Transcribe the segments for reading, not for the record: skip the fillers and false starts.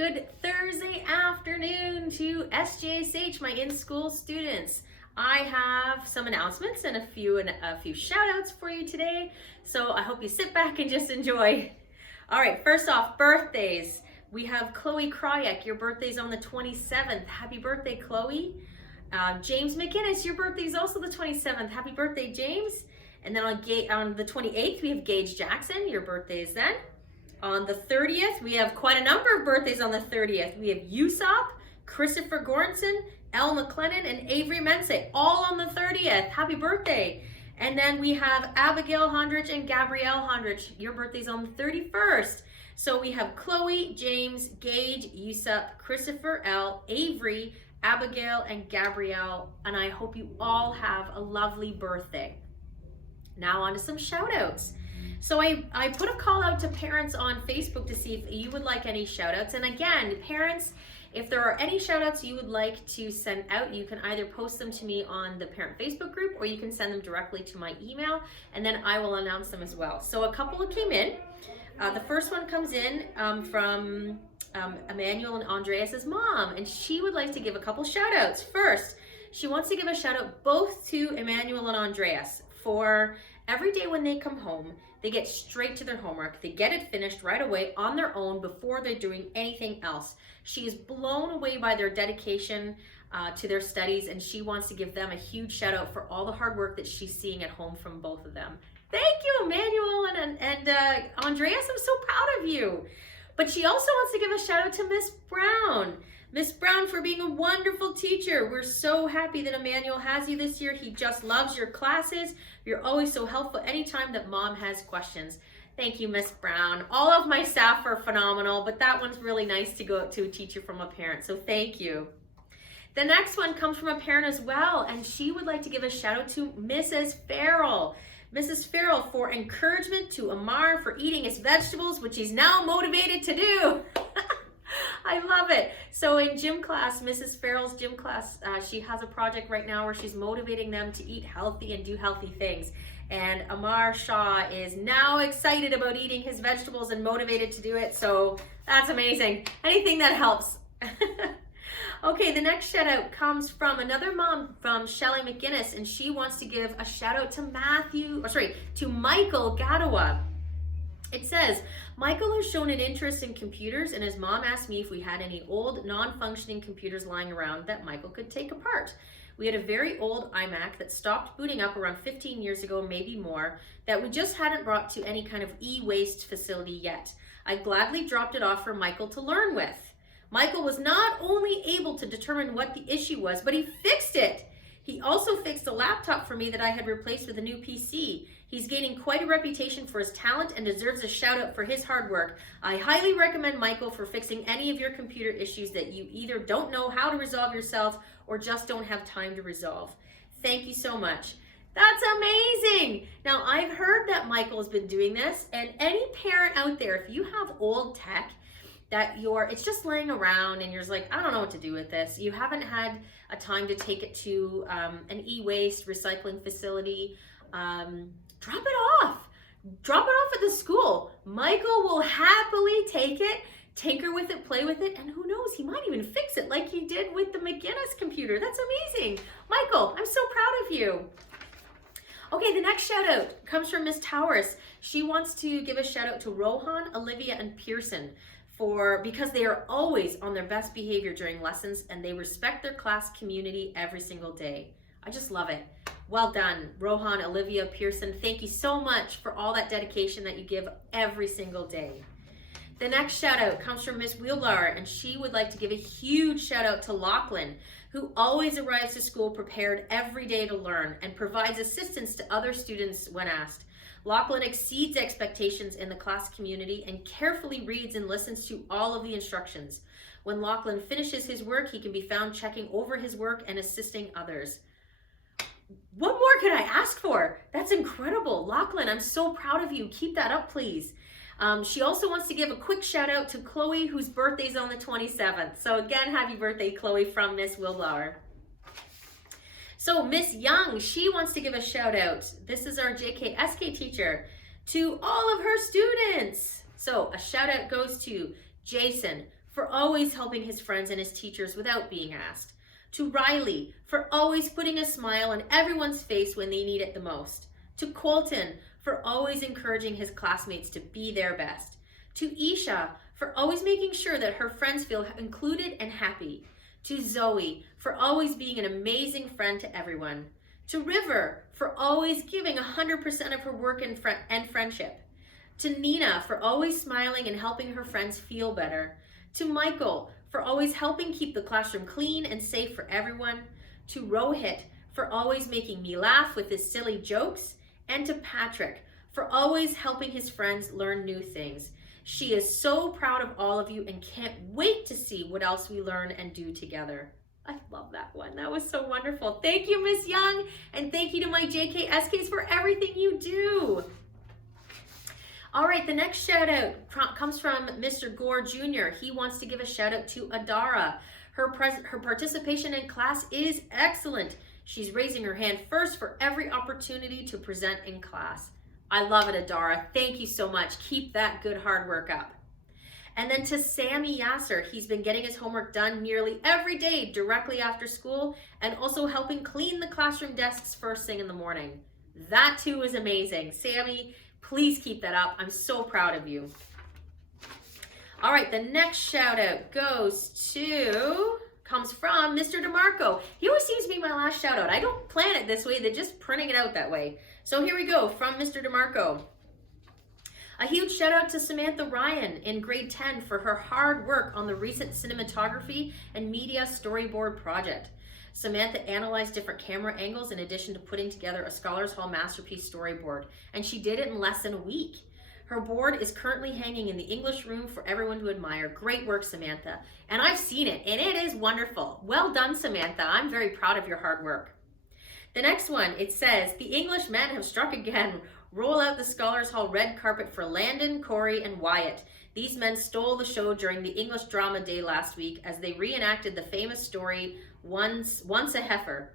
Good Thursday afternoon to SJSH, my in-school students. I have some announcements and a few shout outs for you today. So I hope you sit back and just enjoy. All right, first off, birthdays. We have Chloe Kryek, your birthday's on the 27th. Happy birthday, Chloe. James McInnes, your birthday's also the 27th. Happy birthday, James. And then on the 28th, we have Gage Jackson, your birthday is then. On the 30th, we have quite a number of birthdays on the 30th. We have Usopp, Christopher Goranson, Elle McLennan, and Avery Mensah, all on the 30th. Happy birthday. And then we have Abigail Hondrich and Gabrielle Hondrich. Your birthday's on the 31st. So we have Chloe, James, Gage, Usopp, Christopher, Elle, Avery, Abigail, and Gabrielle. And I hope you all have a lovely birthday. Now on to some shout outs. So I put a call out to parents on Facebook to see if you would like any shout outs. And again, parents, if there are any shout outs you would like to send out, you can either post them to me on the parent Facebook group or you can send them directly to my email and then I will announce them as well. So a couple came in. The first one comes in from Emmanuel and Andreas's mom, and she would like to give a couple shout outs. First, she wants to give a shout out both to Emmanuel and Andreas for every day when they come home, they get straight to their homework. They get it finished right away on their own before they're doing anything else. She is blown away by their dedication to their studies, and she wants to give them a huge shout out for all the hard work that she's seeing at home from both of them. Thank you, Emmanuel and Andreas. I'm so proud of you. But she also wants to give a shout out to Miss Brown. Miss Brown, for being a wonderful teacher. We're so happy that Emmanuel has you this year. He just loves your classes. You're always so helpful anytime that mom has questions. Thank you, Miss Brown. All of my staff are phenomenal, but that one's really nice to go to a teacher from a parent, so thank you. The next one comes from a parent as well, and she would like to give a shout out to Mrs. Farrell. Mrs. Farrell for encouragement to Amar for eating his vegetables, which he's now motivated to do. I love it. So in gym class, Mrs. Farrell's gym class, she has a project right now where she's motivating them to eat healthy and do healthy things. And Amar Shah is now excited about eating his vegetables and motivated to do it. So that's amazing. Anything that helps. Okay, the next shout out comes from another mom from Shelley McGinnis, and she wants to give a shout out to Michael Gadawa. It says, Michael has shown an interest in computers, and his mom asked me if we had any old non-functioning computers lying around that Michael could take apart. We had a very old iMac that stopped booting up around 15 years ago, maybe more, that we just hadn't brought to any kind of e-waste facility yet. I gladly dropped it off for Michael to learn with. Michael was not only able to determine what the issue was, but he fixed it. He also fixed a laptop for me that I had replaced with a new PC. He's gaining quite a reputation for his talent and deserves a shout out for his hard work. I highly recommend Michael for fixing any of your computer issues that you either don't know how to resolve yourself or just don't have time to resolve. Thank you so much. That's amazing. Now, I've heard that Michael has been doing this, and any parent out there, if you have old tech that it's just laying around and you're just like, I don't know what to do with this. You haven't had a time to take it to an e-waste recycling facility. Drop it off. Drop it off at the school. Michael will happily take it, tinker with it, play with it, and who knows, he might even fix it like he did with the McGinnis computer. That's amazing. Michael, I'm so proud of you. Okay, the next shout out comes from Miss Towers. She wants to give a shout out to Rohan, Olivia, and Pearson because they are always on their best behavior during lessons and they respect their class community every single day. I just love it. Well done, Rohan, Olivia, Pearson. Thank you so much for all that dedication that you give every single day. The next shout out comes from Miss Wheelblower, and she would like to give a huge shout out to Lachlan, who always arrives to school prepared every day to learn and provides assistance to other students when asked. Lachlan exceeds expectations in the class community and carefully reads and listens to all of the instructions. When Lachlan finishes his work, he can be found checking over his work and assisting others. What more could I ask for? That's incredible. Lachlan, I'm so proud of you. Keep that up, please. She also wants to give a quick shout out to Chloe, whose birthday's on the 27th. So again, happy birthday, Chloe, from Miss Wilblower. So Miss Young, she wants to give a shout out. This is our JKSK teacher, to all of her students. So a shout out goes to Jason, for always helping his friends and his teachers without being asked. To Riley, for always putting a smile on everyone's face when they need it the most. To Colton, for always encouraging his classmates to be their best. To Isha, for always making sure that her friends feel included and happy. To Zoe, for always being an amazing friend to everyone. To River, for always giving 100% of her work and friendship. To Nina, for always smiling and helping her friends feel better. To Michael, for always helping keep the classroom clean and safe for everyone. To Rohit, for always making me laugh with his silly jokes. And to Patrick, for always helping his friends learn new things. She is so proud of all of you and can't wait to see what else we learn and do together. I love that one. That was so wonderful. Thank you, Miss Young, and thank you to my JKSKs for everything you do. All right, the next shout out comes from Mr. Gore Jr. He wants to give a shout out to Adara. Her participation in class is excellent. She's raising her hand first for every opportunity to present in class. I love it, Adara. Thank you so much. Keep that good hard work up. And then to Sammy Yasser, he's been getting his homework done nearly every day directly after school and also helping clean the classroom desks first thing in the morning. That too is amazing. Sammy, please keep that up. I'm so proud of you. All right, the next shout out comes from Mr. DeMarco. He always seems to be my last shout out. I don't plan it this way, they're just printing it out that way. So here we go from Mr. DeMarco. A huge shout out to Samantha Ryan in grade 10 for her hard work on the recent cinematography and media storyboard project. Samantha analyzed different camera angles in addition to putting together a Scholars Hall masterpiece storyboard, and she did it in less than a week. Her board is currently hanging in the English room for everyone to admire. Great work, Samantha. And I've seen it, and it is wonderful. Well done, Samantha. I'm very proud of your hard work. The next one, it says, the English men have struck again. Roll out the Scholars Hall red carpet for Landon, Corey, and Wyatt. These men stole the show during the English Drama Day last week as they reenacted the famous story, Once a Heifer.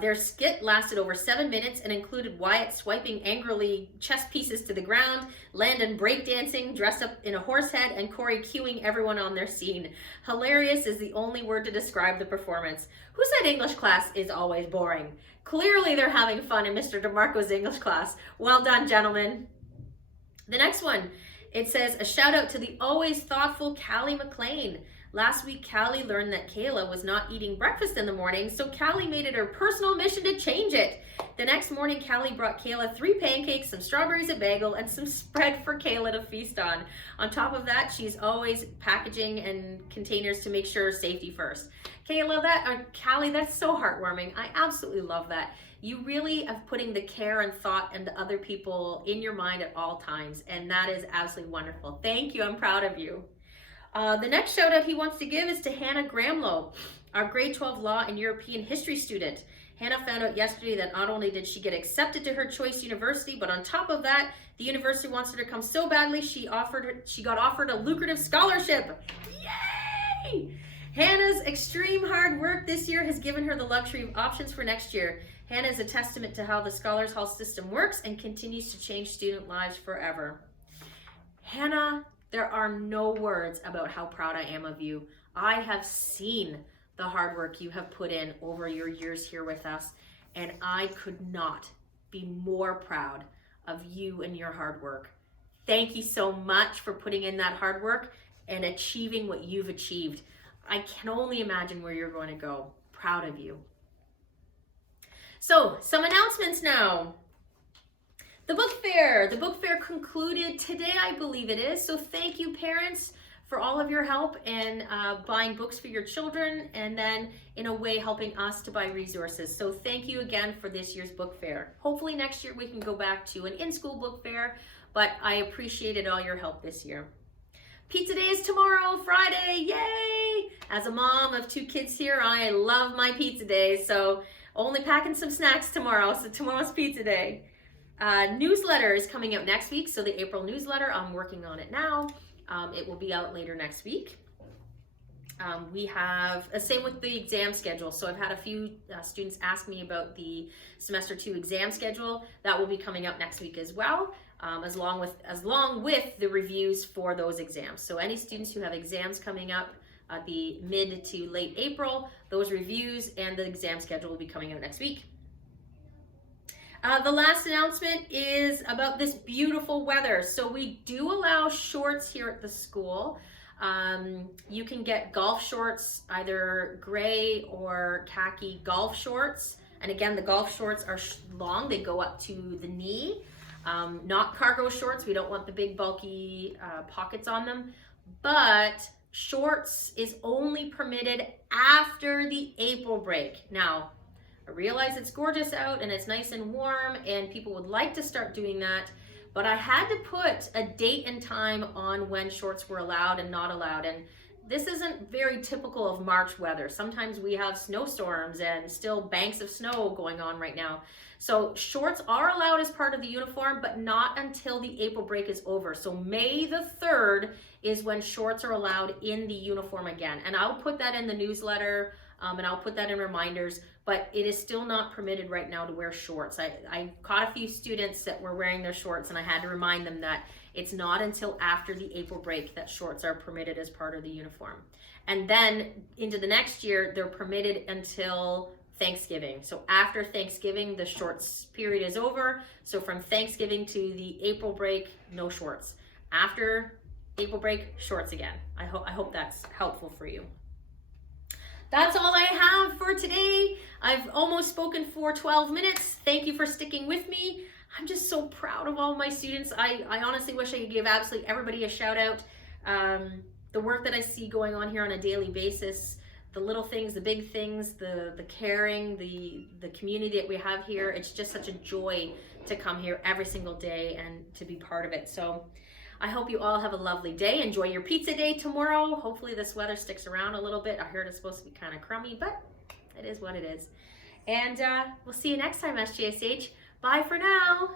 Their skit lasted over 7 minutes and included Wyatt swiping angrily chess pieces to the ground, Landon breakdancing dressed up in a horse head, and Corey cueing everyone on their scene. Hilarious is the only word to describe the performance. Who said English class is always boring? Clearly they're having fun in Mr. DeMarco's English class. Well done, gentlemen. The next one, it says, a shout out to the always thoughtful Callie McLean. Last week, Callie learned that Kayla was not eating breakfast in the morning, so Callie made it her personal mission to change it. The next morning, Callie brought Kayla 3 pancakes, some strawberries, a bagel, and some spread for Kayla to feast on. On top of that, she's always packaging and containers to make sure safety first. Kayla, Callie, that's so heartwarming. I absolutely love that. You really are putting the care and thought and the other people in your mind at all times, and that is absolutely wonderful. Thank you. I'm proud of you. The next shout out he wants to give is to Hannah Grahamlow, our grade 12 law and European history student. Hannah found out yesterday that not only did she get accepted to her choice university, but on top of that, the university wants her to come so badly she got offered a lucrative scholarship. Yay! Hannah's extreme hard work this year has given her the luxury of options for next year. Hannah is a testament to how the Scholars Hall system works and continues to change student lives forever. Hannah, there are no words about how proud I am of you. I have seen the hard work you have put in over your years here with us, and I could not be more proud of you and your hard work. Thank you so much for putting in that hard work and achieving what you've achieved. I can only imagine where you're going to go. Proud of you. So, some announcements now. The book fair concluded today, I believe it is. So thank you, parents, for all of your help in buying books for your children, and then in a way helping us to buy resources. So thank you again for this year's book fair. Hopefully next year we can go back to an in-school book fair, but I appreciated all your help this year. Pizza day is tomorrow, Friday, yay! As a mom of 2 kids here, I love my pizza day, so only packing some snacks tomorrow, so tomorrow's pizza day. Newsletter is coming out next week, so the April newsletter, I'm working on it now. It will be out later next week. We have, same with the exam schedule, so I've had a few students ask me about the semester 2 exam schedule. That will be coming out next week as well. as long with the reviews for those exams. So any students who have exams coming up at the mid to late April, those reviews and the exam schedule will be coming out next week. The last announcement is about this beautiful weather. So we do allow shorts here at the school. You can get golf shorts, either gray or khaki golf shorts. And again, the golf shorts are long, they go up to the knee. Not cargo shorts, we don't want the big bulky pockets on them. But shorts is only permitted after the April break. Now, I realize it's gorgeous out and it's nice and warm and people would like to start doing that, but I had to put a date and time on when shorts were allowed and not allowed. And this isn't very typical of March weather. Sometimes we have snowstorms and still banks of snow going on right now. So shorts are allowed as part of the uniform, but not until the April break is over. So May the 3rd is when shorts are allowed in the uniform again. And I'll put that in the newsletter and I'll put that in reminders, but it is still not permitted right now to wear shorts. I caught a few students that were wearing their shorts and I had to remind them that it's not until after the April break that shorts are permitted as part of the uniform. And then into the next year, they're permitted until Thanksgiving. So after Thanksgiving, the shorts period is over. So from Thanksgiving to the April break, no shorts. After April break, shorts again. I hope that's helpful for you. That's all I have for today. I've almost spoken for 12 minutes. Thank you for sticking with me. I'm just so proud of all my students. I honestly wish I could give absolutely everybody a shout out. The work that I see going on here on a daily basis, the little things, the big things, the caring, the community that we have here, it's just such a joy to come here every single day and to be part of it. So I hope you all have a lovely day. Enjoy your pizza day tomorrow. Hopefully this weather sticks around a little bit. I heard it's supposed to be kind of crummy, but it is what it is. And we'll see you next time, SJSH. Bye for now.